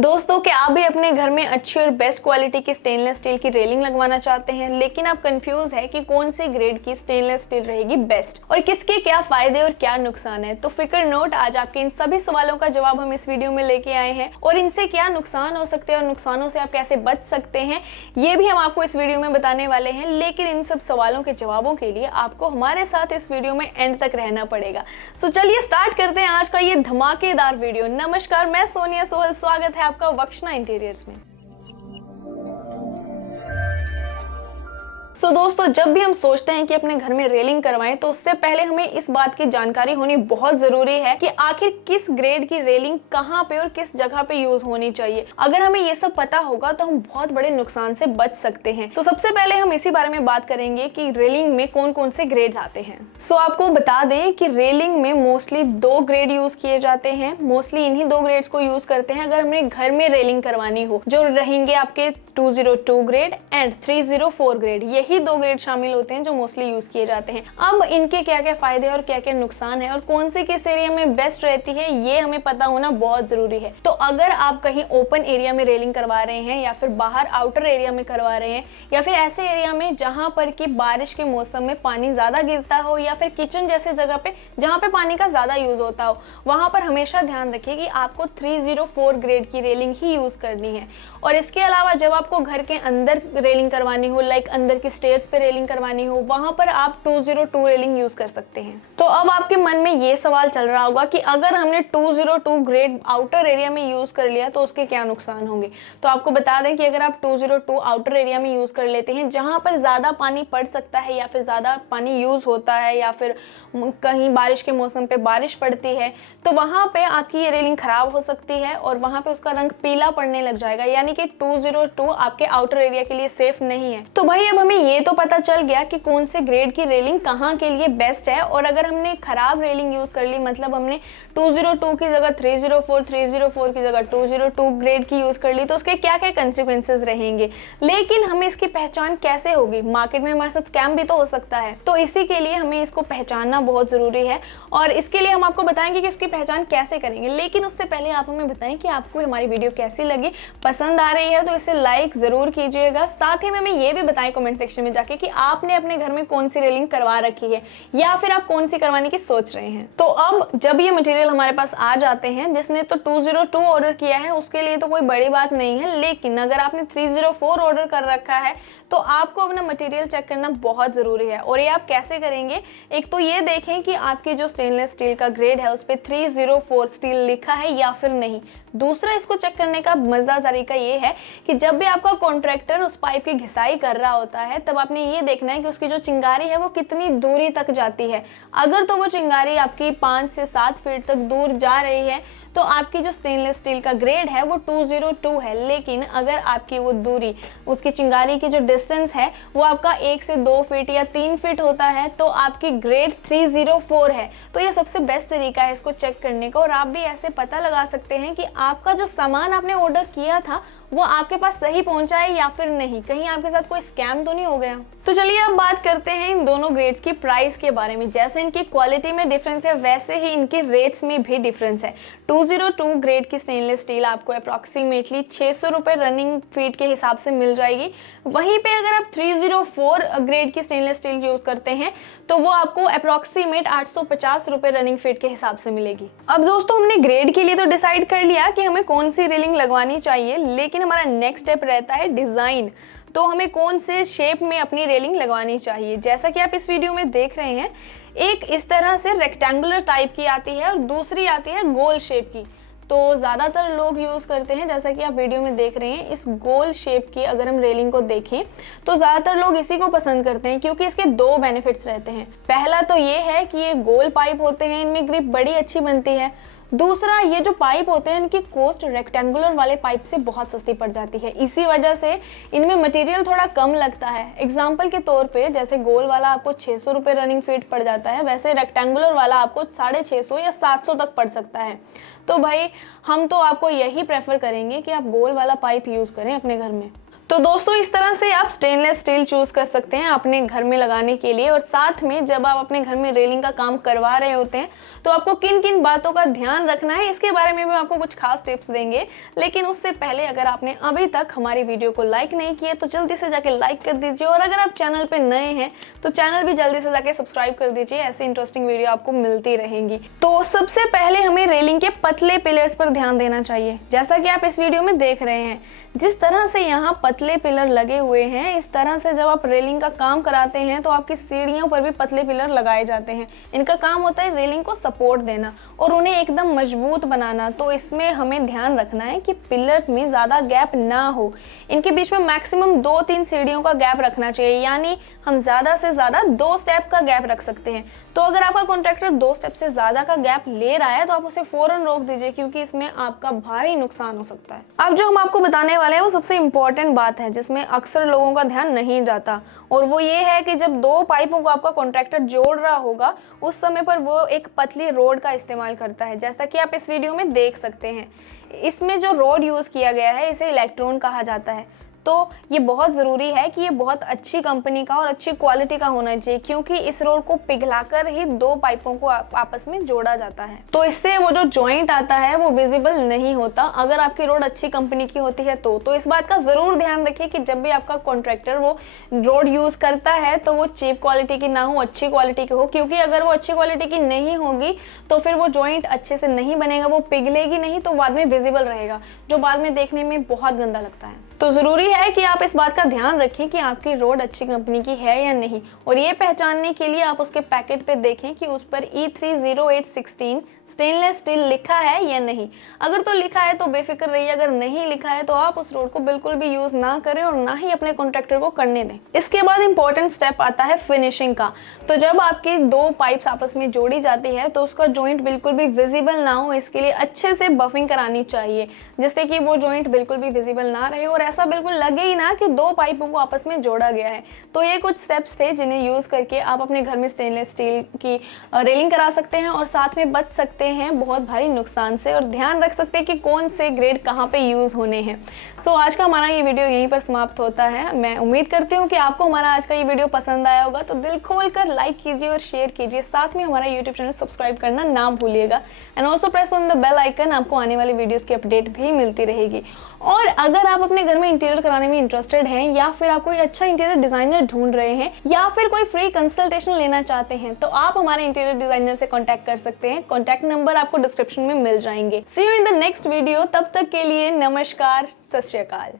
दोस्तों, क्या आप भी अपने घर में अच्छी और बेस्ट क्वालिटी की स्टेनलेस स्टील की रेलिंग लगवाना चाहते हैं, लेकिन आप कंफ्यूज है कि कौन सी ग्रेड की स्टेनलेस स्टील रहेगी बेस्ट और किसके क्या फायदे और क्या नुकसान है। तो फिक्र नोट, आज आपके इन सभी सवालों का जवाब हम इस वीडियो में लेके आए हैं और इनसे क्या नुकसान हो सकते हैं और नुकसानों से आप कैसे बच सकते हैं, ये भी हम आपको इस वीडियो में बताने वाले हैं। लेकिन इन सब सवालों के जवाबों के लिए आपको हमारे साथ इस वीडियो में एंड तक रहना पड़ेगा। तो चलिए स्टार्ट करते हैं आज का ये धमाकेदार वीडियो। नमस्कार, मैं सोनिया सोहल, स्वागत है आपका वक्षना इंटीरियर्स में। दोस्तों, जब भी हम सोचते हैं कि अपने घर में रेलिंग करवाएं तो उससे पहले हमें इस बात की जानकारी होनी बहुत जरूरी है कि आखिर किस ग्रेड की रेलिंग कहां पे और किस जगह पे यूज होनी चाहिए। अगर हमें ये सब पता होगा तो हम बहुत बड़े नुकसान से बच सकते हैं। तो सबसे पहले हम इसी बारे में बात करेंगे कि रेलिंग में कौन कौन से ग्रेड्स आते हैं। आपको बता दें कि रेलिंग में मोस्टली 2 ग्रेड यूज किए जाते हैं। मोस्टली इन्हीं 2 ग्रेड्स को यूज करते हैं अगर हमें घर में रेलिंग करवानी हो, जो रहेंगे आपके 202 ग्रेड एंड 304 ग्रेड। यही 2 ग्रेड शामिल होते हैं जो मोस्टली यूज किए जाते हैं। अब इनके क्या क्या फायदे और क्या क्या नुकसान है और कौन सी किस एरिया में बेस्ट रहती है, ये हमें पता होना बहुत जरूरी है। तो अगर आप कहीं ओपन एरिया में रेलिंग करवा रहे हैं या फिर बाहर आउटर एरिया में करवा रहे हैं या फिर ऐसे एरिया में जहां पर कि बारिश के मौसम में पानी ज्यादा गिरता हो या फिर किचन जैसे जगह पे जहां पे पानी का ज्यादा यूज होता हो, वहां पर हमेशा ध्यान रखिए कि आपको 304 ग्रेड की रेलिंग ही यूज करनी है। और इसके अलावा जब आपको घर के अंदर रेलिंग करवानी हो, लाइक अंदर की स्टेयर्स पे रेलिंग करवानी हो, वहां पर आप 202 रेलिंग यूज कर सकते हैं। तो अब आपके मन में ये सवाल चल रहा होगा कि अगर हमने 202 ग्रेड आउटर एरिया में यूज कर लिया तो उसके क्या नुकसान होंगे। तो आपको बता दें कि अगर आप 202 आउटर एरिया में यूज कर लेते हैं जहां पर ज्यादा पानी पड़ सकता है या फिर ज्यादा पानी यूज होता है या फिर कहीं बारिश के मौसम पे बारिश पड़ती है, तो वहां पे आपकी ये रेलिंग खराब हो सकती है और वहां पे उसका रंग पीला पड़ने लग जाएगा, यानी कि 202 आपके आउटर एरिया के लिए सेफ नहीं है। तो भाई अब हमें ये तो पता चल गया कि कौन से ग्रेड की रेलिंग कहाँ के लिए बेस्ट है। और अगर हमने खराब रेलिंग यूज कर ली, मतलब हमने 202 की जगह 304 की जगह 202 ग्रेड की यूज कर ली, तो उसके क्या क्या कंसिक्वेंसेस रहेंगे। लेकिन हमें इसकी पहचान कैसे होगी, मार्केट में हमारे साथ स्कैम भी तो हो सकता है। तो इसी के लिए हमें इसको पहचानना बहुत जरूरी है और इसके लिए हम आपको बताएंगे कि उसकी पहचान कैसे करेंगे। लेकिन उससे पहले आप हमें बताएं कि आपको हमारी वीडियो कैसी लगी, पसंद आ रही है तो इसे लाइक जरूर कीजिएगा। साथ ही में हमें ये भी बताएं कमेंट सेक्शन में जाके कि आपने अपने घर में कौन सी रेलिंग करवा रखी है या फिर आप कौन सी करवाने की सोच रहे हैं। तो अब जब ये मटेरियल हमारे पास आ जाते हैं, जिसने तो 202 ऑर्डर किया है उसके लिए तो कोई बड़ी बात नहीं है, लेकिन अगर आपने 304 ऑर्डर कर रखा है तो आपको अपना मटेरियल चेक करना बहुत जरूरी है। और ये आप कैसे करेंगे, एक तो ये देखें कि आपकी जो स्टेनलेस स्टील का ग्रेड है उस पर 304 स्टील लिखा है या फिर नहीं। दूसरा, इसको चेक करने का मजेदार तरीका ये है कि जब भी आपका कॉन्ट्रैक्टर उस पाइप की घिसाई कर रहा होता है तब आपने ये देखना है कि उसकी जो चिंगारी है वो कितनी दूरी तक जाती है। अगर तो वो चिंगारी आपकी 5 से 7 फीट तक दूर जा रही है तो आपकी जो स्टेनलेस स्टील का ग्रेड है वो 202 है। लेकिन अगर आपकी वो दूरी, उसकी चिंगारी की जो डिस्टेंस है वो आपका 1 से 2 फीट या 3 फीट होता है तो आपकी ग्रेड 304 है। तो ये सबसे बेस्ट तरीका है इसको चेक करने का। और आप भी ऐसे पता लगा सकते हैं कि आपका जो सामान आपने ऑर्डर किया था वो आपके पास सही पहुंचा है या फिर नहीं, कहीं आपके साथ कोई स्कैम तो नहीं हो गया। तो चलिए अब बात करते हैं इन दोनों ग्रेड्स की प्राइस के बारे में। जैसे इनकी क्वालिटी में डिफरेंस है वैसे ही इनके रेट्स में भी डिफरेंस है। 202 ग्रेड की स्टेनलेस स्टील आपको अप्रोक्सीमेटली 600 रुपए रनिंग फीट के हिसाब से मिल जाएगी। वहीं पे अगर आप 304 ग्रेड की स्टेनलेस स्टील यूज करते हैं तो वो आपको अप्रोक्सीमेट 850 रुपए रनिंग फीट के हिसाब से मिलेगी। अब दोस्तों, हमने ग्रेड के लिए तो डिसाइड कर लिया कि हमें कौन सी रेलिंग लगवानी चाहिए, लेकिन हमारा नेक्स्ट स्टेप रहता है डिजाइन। तो हमें कौन से शेप में अपनी रेलिंग लगवानी चाहिए। जैसा कि आप इस वीडियो में देख रहे हैं, एक इस तरह से रेक्टेंगुलर टाइप की आती है और दूसरी आती है गोल शेप की। तो ज़्यादातर लोग यूज़ करते हैं, जैसा कि आप वीडियो में देख रहे हैं, इस गोल शेप की अगर हम रेलिंग को देखें तो ज़्यादातर लोग इसी को पसंद करते हैं क्योंकि इसके 2 बेनिफिट्स रहते हैं। पहला तो ये है कि ये गोल पाइप होते हैं, इनमें ग्रिप बड़ी अच्छी बनती है। दूसरा, ये जो पाइप होते हैं इनकी कॉस्ट रेक्टेंगुलर वाले पाइप से बहुत सस्ती पड़ जाती है, इसी वजह से इनमें मटेरियल थोड़ा कम लगता है। एग्जांपल के तौर पे जैसे गोल वाला आपको 600 रुपये रनिंग फीट पड़ जाता है, वैसे रेक्टेंगुलर वाला आपको 650 या 700 तक पड़ सकता है। तो भाई हम तो आपको यही प्रेफर करेंगे कि आप गोल वाला पाइप यूज़ करें अपने घर में। तो दोस्तों इस तरह से आप स्टेनलेस स्टील चूज कर सकते हैं अपने घर में लगाने के लिए। और साथ में जब आप अपने घर में रेलिंग का काम करवा रहे होते हैं तो आपको किन किन बातों का ध्यान रखना है, इसके बारे में भी आपको कुछ खास टिप्स देंगे। लेकिन उससे पहले अगर आपने अभी तक हमारी वीडियो को लाइक नहीं किया तो जल्दी से जाके लाइक कर दीजिए, और अगर आप चैनल पे नए हैं तो चैनल भी जल्दी से जाके सब्सक्राइब कर दीजिए, ऐसी इंटरेस्टिंग वीडियो आपको मिलती रहेंगी। तो सबसे पहले हमें रेलिंग के पतले पिलर्स पर ध्यान देना चाहिए। जैसा कि आप इस वीडियो में देख रहे हैं, जिस तरह से यहाँ पतले पिलर लगे हुए हैं, इस तरह से जब आप रेलिंग का काम कराते हैं तो आपकी सीढ़ियों पर भी पतले पिलर लगाए जाते हैं। इनका काम होता है रेलिंग को सपोर्ट देना और उन्हें एकदम मजबूत बनाना। तो इसमें हमें ध्यान रखना है कि पिलर में ज़्यादा गैप ना हो। इनके बीच में मैक्सिमम 2-3 सीढ़ियों का गैप रखना चाहिए, यानी हम ज़्यादा से ज़्यादा 2 स्टेप का गैप रख सकते हैं। तो अगर आपका कॉन्ट्रैक्टर 2 स्टेप से ज़्यादा का गैप ले रहा है तो आप उसे फौरन रोक दीजिए, क्योंकि इसमें आपका भारी नुकसान हो सकता है। अब जो हम आपको बताने वाले हैं वो सबसे इम्पोर्टेंट बात है जिसमें अक्सर लोगों का ध्यान नहीं जाता, और वो ये है कि जब 2 पाइपों को आपका कॉन्ट्रैक्टर जोड़ रहा होगा उस समय पर वो एक पतली रोड का इस्तेमाल करता है, जैसा कि आप इस वीडियो में देख सकते हैं। इसमें जो रोड यूज़ किया गया है इसे इलेक्ट्रोन कहा जाता है। तो ये बहुत ज़रूरी है कि ये बहुत अच्छी कंपनी का और अच्छी क्वालिटी का होना चाहिए, क्योंकि इस रोड को पिघलाकर ही 2 पाइपों को आपस में जोड़ा जाता है। तो इससे वो जो जॉइंट आता है वो विजिबल नहीं होता अगर आपकी रोड अच्छी कंपनी की होती है तो इस बात का ज़रूर ध्यान रखिए कि जब भी आपका कॉन्ट्रैक्टर वो रोड यूज़ करता है तो वो चीप क्वालिटी की ना हो, अच्छी क्वालिटी की हो। क्योंकि अगर वो अच्छी क्वालिटी की नहीं होगी तो फिर वो जॉइंट अच्छे से नहीं बनेगा, वो पिघलेगी नहीं, तो बाद में विजिबल रहेगा, जो बाद में देखने में बहुत गंदा लगता है। तो ज़रूरी है कि आप इस बात का ध्यान रखें कि आपकी रोड अच्छी कंपनी की है या नहीं, और ये पहचानने के लिए आप उसके पैकेट पे देखें कि उस पर E30816 स्टेनलेस स्टील लिखा है या नहीं। अगर तो लिखा है तो बेफिक्र रहिए, अगर नहीं लिखा है तो आप उस रोड को बिल्कुल भी यूज़ ना करें और ना ही अपने कॉन्ट्रैक्टर को करने दें। इसके बाद इंपॉर्टेंट स्टेप आता है फिनिशिंग का। तो जब आपकी 2 पाइप्स आपस में जोड़ी जाती है तो उसका जॉइंट बिल्कुल भी विजिबल ना हो, इसके लिए अच्छे से बफिंग करानी चाहिए, जिससे कि वो जॉइंट बिल्कुल भी विजिबल ना रहे और ऐसा बिल्कुल लगे ही ना कि 2 पाइपों को आपस में जोड़ा गया है। तो ये कुछ स्टेप्स थे जिन्हें यूज़ करके आप अपने घर में स्टेनलेस स्टील की रेलिंग करा सकते हैं और साथ में बच सकते हैं बहुत भारी नुकसान से, और ध्यान रख सकते हैं कि कौन से ग्रेड कहाँ पे यूज़ होने हैं। सो आज का हमारा ये वीडियो यहीं पर समाप्त होता है। मैं उम्मीद करती हूँ कि आपको हमारा आज का ये वीडियो पसंद आया होगा, तो दिल खोल कर लाइक कीजिए और शेयर कीजिए। साथ में हमारा यूट्यूब चैनल सब्सक्राइब करना ना भूलिएगा, and also press on the bell icon, आपको आने वाली वीडियोज़ की अपडेट भी मिलती रहेगी। और अगर आप अपने घर में इंटीरियर कराने में इंटरेस्टेड हैं, या फिर आप कोई अच्छा इंटीरियर डिजाइनर ढूंढ रहे हैं, या फिर कोई फ्री कंसल्टेशन लेना चाहते हैं, तो आप हमारे इंटीरियर डिजाइनर से कांटेक्ट कर सकते हैं। कांटेक्ट नंबर आपको डिस्क्रिप्शन में मिल जाएंगे। See you in the next video. तब तक के लिए नमस्कार, सत श्री अकाल।